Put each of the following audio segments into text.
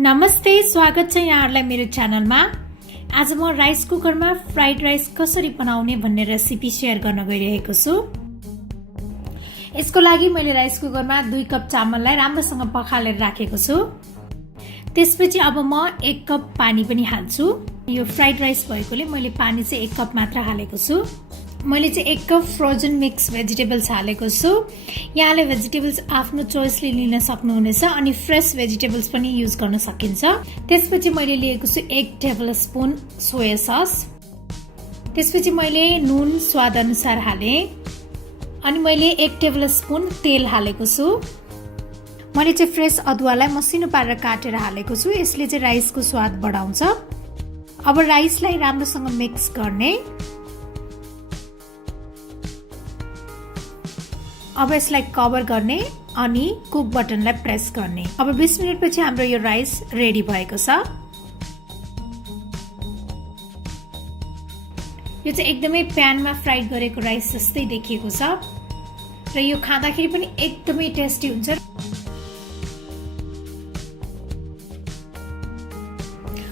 नमस्ते, स्वागत छ यहाँहरुलाई मेरो च्यानलमा। आज म राइस कुकरमा फ्राइड राइस कसरी बनाउने भन्ने रेसिपी शेयर गर्न गइरहेको छु। यसको लागि मैले राइस कुकरमा 2 कप चामललाई राम्रोसँग पखालेर राखेको छु। त्यसपछि अब म 1 कप पानी पनि हाल्छु। यो फ्राइड राइस भएकोले मैले पानी चाहिँ 1 कप मात्र हालेको छु। मैले चाहिँ 1 कप फ्रोजन मिक्स भेजिटेबल्स हालेको छु। यहाँले भेजिटेबल्स आफ्नो चोइसले लिन सक्नुहुनेछ अनि फ्रेश भेजिटेबल्स पनि युज गर्न सकिन्छ। त्यसपछि मैले लिएको छु 1 टेबलस्पुन सोया सस। त्यसपछि मैले नुन स्वाद अनुसार हाले अनि मैले 1 टेबलस्पुन तेल हालेको छु। मैले चाहिँ फ्रेश अदुवालाई मसिनो पारेर काटेर हालेको छु। यसले चाहिँ राइसको स्वाद बढाउँछ। अब राइसलाई राम्रोसँग मिक्स गर्ने। अब यसलाई कभर गर्ने अनि कुक बटनलाई प्रेस गर्ने। अब 20 मिनेटपछि हाम्रो यो राइस रेडी भएको छ। यो चाहिँ एकदमै प्यानमा फ्राइड गरेको राइस जस्तै देखिएको छ र यो खाँदाखेरि पनि एकदमै टेस्टी हुन्छ।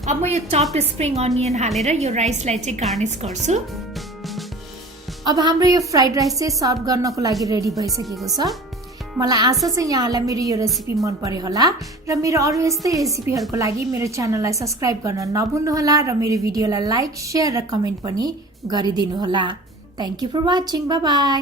अब म यो चप्ड स्प्रिङ अनियन हालेर यो राइसलाई चाहिँ गार्निश गर्छु। अब हाम्रो यो फ्राइड राइस चाहिँ सर्भ गर्नको लागि रेडी भइसकेको छ। मलाई आशा छ यहाँलाई मेरो यो रेसिपी मन पर्यो होला र मेरो अरु यस्तै रेसिपीहरुको लागि मेरो च्यानललाई सब्स्क्राइब गर्न नभुल्नु होला र मेरो भिडियोलाई लाइक, शेयर र कमेन्ट पनि गरिदिनु होला। Thank you for watching. Bye by.